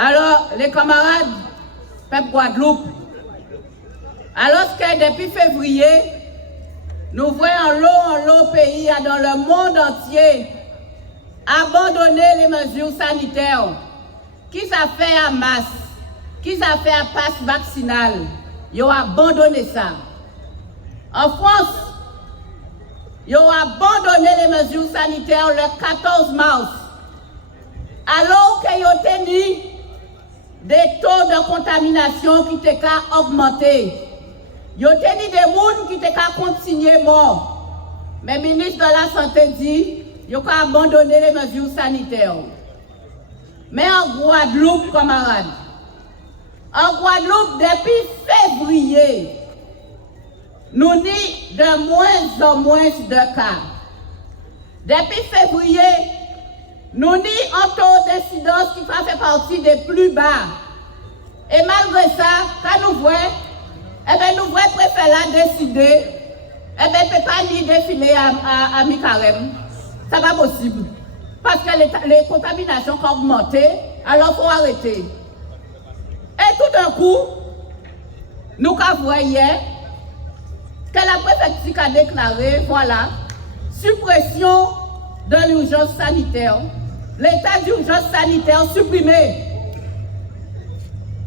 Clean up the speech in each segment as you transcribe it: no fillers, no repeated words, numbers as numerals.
Alors, les camarades, peuple Guadeloupe, alors que depuis février, nous voyons l'eau pays dans le monde entier abandonner les mesures sanitaires. Qui ça fait à masse? Qui ça fait à passe vaccinal? Ils ont abandonné ça. En France, ils ont abandonné les mesures sanitaires le 14 mars. Alors qu'ils ont tenu des taux de contamination qui étaient augmentés. Ils ont tenu des gens qui étaient continuer morts. Mais le ministre de la Santé dit qu'ils ont abandonné les mesures sanitaires. Mais en Guadeloupe, camarades, en Guadeloupe, depuis février, nous avons de moins en moins de cas. Depuis février, nous avons un taux d'incidence qui fait partie des plus bas. Et malgré ça, quand nous voyons, nous voyons préférer décider, ne peut pas ni défiler à mi-carême. Ça n'est pas possible. Parce que les contaminations ont augmenté, alors il faut arrêter. Et tout d'un coup, nous voyons que la préfecture a déclaré, voilà, suppression de l'urgence sanitaire, l'état d'urgence sanitaire supprimé.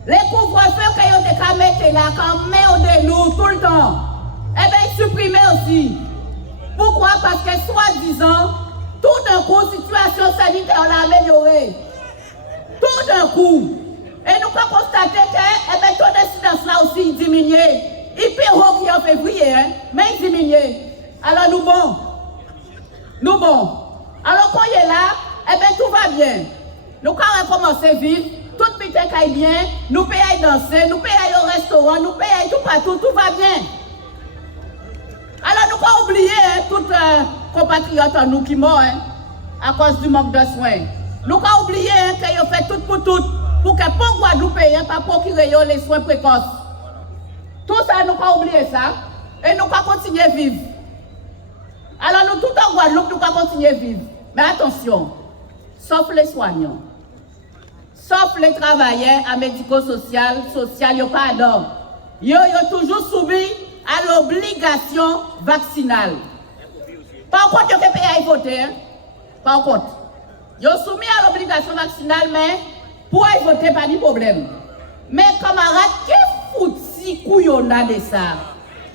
Les couvre-feux qu'ils ont mis là, quand met de nous tout le temps, supprimé aussi. Pourquoi? Parce que soi-disant, tout d'un coup, la situation sanitaire l'a améliorée. Tout d'un coup. Et nous avons constaté que le taux d'incidence là aussi diminué. Il est plus haut qu'en février, mais il diminue. Alors nous bon. Nous bon. Alors quand il est là, tout va bien. Nous avons commencé à vivre, tout petit est bien, nous payons danser, nous payons au restaurant, nous payons tout partout, tout va bien. Alors nous pas oublier tous compatriotes en nous qui meurent à cause du manque de soins. Nous pas oublier qu'ils ont fait tout pour que pour Guadeloupe pas procurer les soins précoces. Tout ça, nous pas oublier ça et nous pas continuer à vivre. Alors nous tout en Guadeloupe, nous pas continuer à vivre. Mais attention, sauf les soignants, sauf les travailleurs à médico-social, ils n'ont pas d'or. Ils ont toujours soumis à l'obligation vaccinale. Par contre, ils ont payé à voter. Par contre, ils ont soumis à l'obligation vaccinale, mais pour y voter, pas de problème. Mais camarades, qu'est-ce foutu couillon de ça?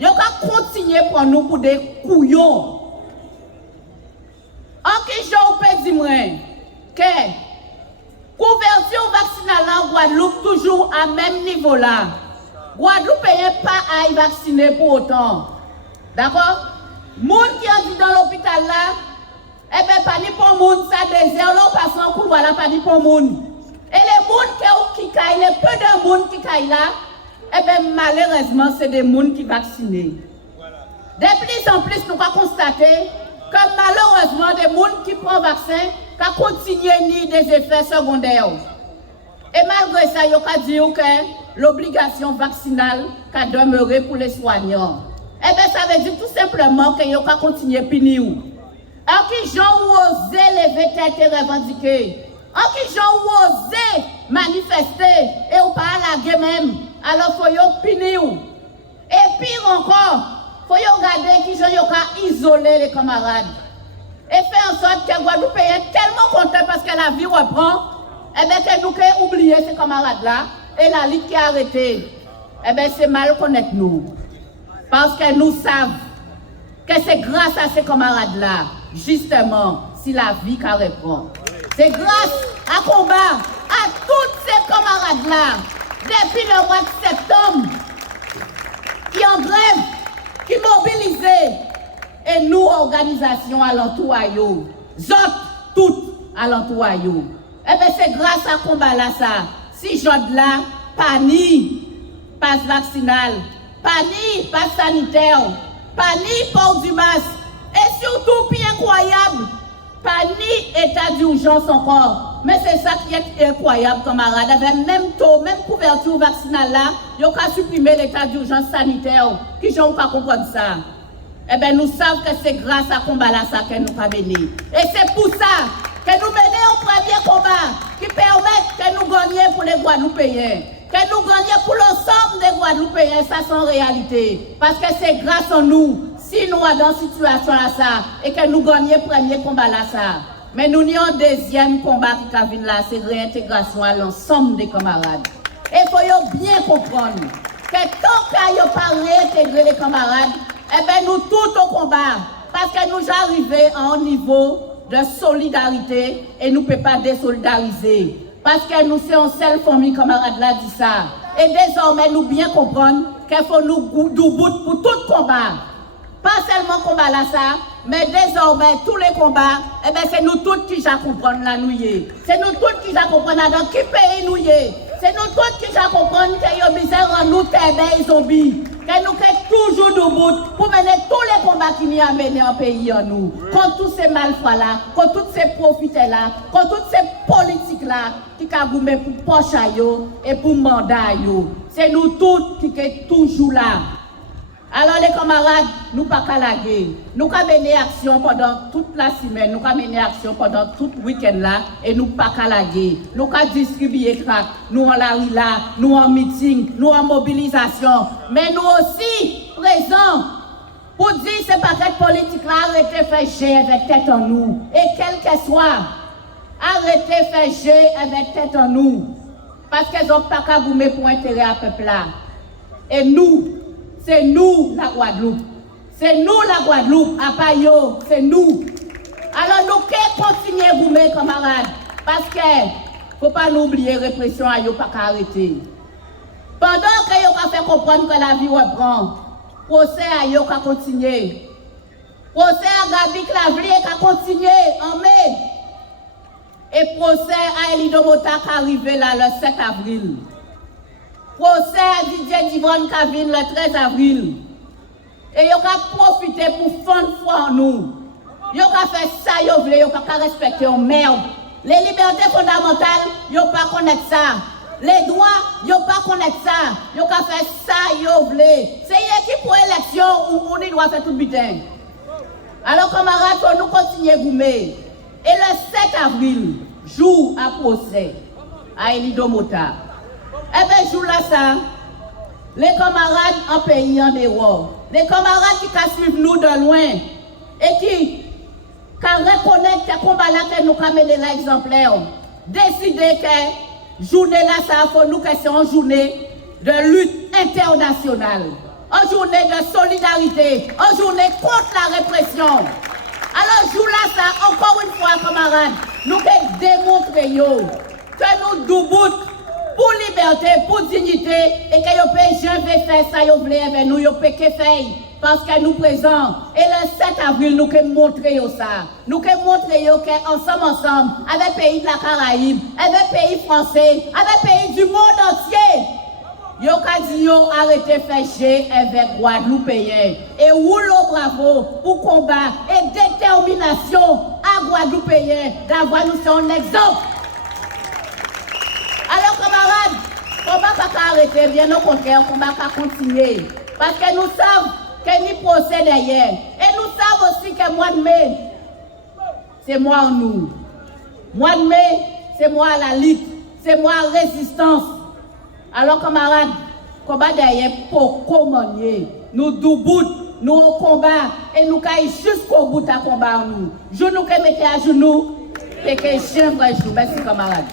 Ils ont continué pour nous pour des couillons. En qui j'en peux dire que couverture vaccinale en Guadeloupe toujours à même niveau là. Guadeloupe n'est pas à y vacciner pour autant. D'accord? Moun qui a dit dans l'hôpital là, pas ni pour moun, ça désert, là, passe en couloir là, pas ni pour moun. Et les moun qui caillent, les peu de moun qui caillent là, malheureusement, c'est des moun qui vaccinés. De plus en plus, nous avons constaté que malheureusement, des moun qui prennent vaccin, qui continuent ni des effets secondaires. Et malgré ça, il y a dit que l'obligation vaccinale a demeuré pour les soignants. Ça veut dire tout simplement qu'il y a continué à punir. En qui gens ont osé lever tête et revendiquer. En qui gens ont osé manifester et ou pas à la guerre même. Alors il faut punir. Et pire encore, il faut regarder qui gens ont isolé les camarades. Et faire en sorte que Guadeloupe est tellement content parce que la vie reprend. Que nous avons oublié ces camarades-là et la lutte qui est arrêtée. C'est mal connaître nous. Parce que nous savons que c'est grâce à ces camarades-là, justement, si la vie qui reprend. C'est grâce à combat, à tous ces camarades-là, depuis le mois de septembre, qui en grève, qui mobilisent, et nous, organisations alentour à eux, toutes alentour à eux. C'est grâce à combat là ça. Si j'en là, pas ni passe vaccinal, pas ni passe sanitaire, pas ni port du masque, et surtout, plus incroyable, pas ni état d'urgence encore. Mais c'est ça qui est incroyable, camarades. Avec même taux, même couverture vaccinale là, ils ont qu'à supprimer l'état d'urgence sanitaire. Qui n'ont pas compris ça? Nous savons que c'est grâce à combat là ça que nous pas béni. Et c'est pour ça que nous menions un premier combat qui permette que nous gagnions pour les Guadeloupéens, que nous gagnions pour l'ensemble des Guadeloupéens, ça c'est en réalité. Parce que c'est grâce à nous, si nous sommes dans cette situation là, ça, et que nous gagnions le premier combat là, ça. Mais nous avons un deuxième combat qui vient là, c'est réintégration à l'ensemble des camarades. Et il faut bien comprendre que tant qu'il n'y a pas réintégré les camarades, eh bien nous tous au combat. Parce que nous arrivons à un niveau de solidarité et nous ne pouvons pas désolidariser. Parce que nous sommes une seule famille, camarades là dit ça. Et désormais, nous bien comprendre qu'il faut nous bout pour tout combat. Pas seulement combat là ça, mais désormais, tous les combats, eh bien c'est nous tous qui já comprendre la nouille. C'est nous tous qui já comprendre dans qui pays nous y. C'est nous tous qui já comprendre qu'il y a misère en nous, des zombies. Que nous sommes toujours debout pour mener tous les combats qui nous amènent en pays en nous. Contre tous ces malfrats là, contre tous ces profits là, contre toutes ces politiques là, qui ont goûté pour poche et pour mandat. C'est nous tous qui sommes toujours là. Alors les camarades, nous ne pouvons pas laguer. Nous pouvons mener action pendant toute la semaine, nous pouvons mener action pendant tout le week-end là, et nous ne pouvons pas laguer. Nous pouvons distribuer tracts, nous en la rue là, nous en meeting, nous en mobilisation. Mais nous aussi présents pour dire que ces paquets politiques là, arrêtez de faire chier avec tête en nous. Et quel que soit, arrêtez de faire chier avec tête en nous. Parce qu'ils n'ont pas qu'à goumer pour intérêt à peuple là. Et nous, c'est nous la Guadeloupe. C'est nous la Guadeloupe, à Payo, c'est nous. Alors nous qui continuer à goumer, camarades, parce que faut pas nous oublier la répression à yo pas arrêter. Pendant que yo a fait comprendre que la vie reprend, procès à yo ka continuer. Procès à Gabi Clavlier ka continuer en mai. Et procès à Elido Mota qui arrivé là le 7 avril. Procès à Didier Divonne qui vient le 13 avril. Et yo ka profiter pour fond foi en nous. Yo ka fait ça, yo vle, yo pas respecter en merde. Les libertés fondamentales, yo pas connaître ça. Les droits, yo pas connaître ça. Yo ka fait ça, yo vle. C'est qui pour élection où on doit faire tout butin. Alors camarades, faut nous continuer à goumer. Et le 7 avril, jour à procès à Elido Mota. Eh bien, jour là ça, les camarades en pays en dehors, les camarades qui suivent nous de loin et qui reconnaissent que combat là que nous avons mené l'exemplaire, décider que journée là ça faut nous que c'est une journée de lutte internationale, une journée de solidarité, une journée contre la répression. Alors jour là ça, encore une fois camarades, nous devons démontrer que nous debout pour liberté, pour dignité, et que vous pouvez jamais faire ça, vous voulez avec nous, vous pouvez faire, parce que nous présents. Et le 7 avril, nous pouvons montrer ça. Nous pouvons montrer qu'ensemble, avec les pays de la Caraïbe, avec les pays français, avec les pays du monde entier, vous pouvez dire, arrêtez de faire chier avec Guadeloupéens. Et rouleau bravo pour combat et détermination à Guadeloupéens d'avoir nous un exemple. Alors camarades, on ne va pas arrêter, bien au contraire, on va pas continuer. Parce que nous savons qu'il y a procès derrière. Et nous savons aussi que mois de mai, c'est moi en nous. Mois de mai, c'est moi à la lutte, c'est moi à la résistance. Alors camarades, combat derrière pour communier. Nous debout, nous au combat et nous caillons jusqu'au bout de combat en nous. Je nous mettez à genoux et que je suis un vrai jour. Merci camarades.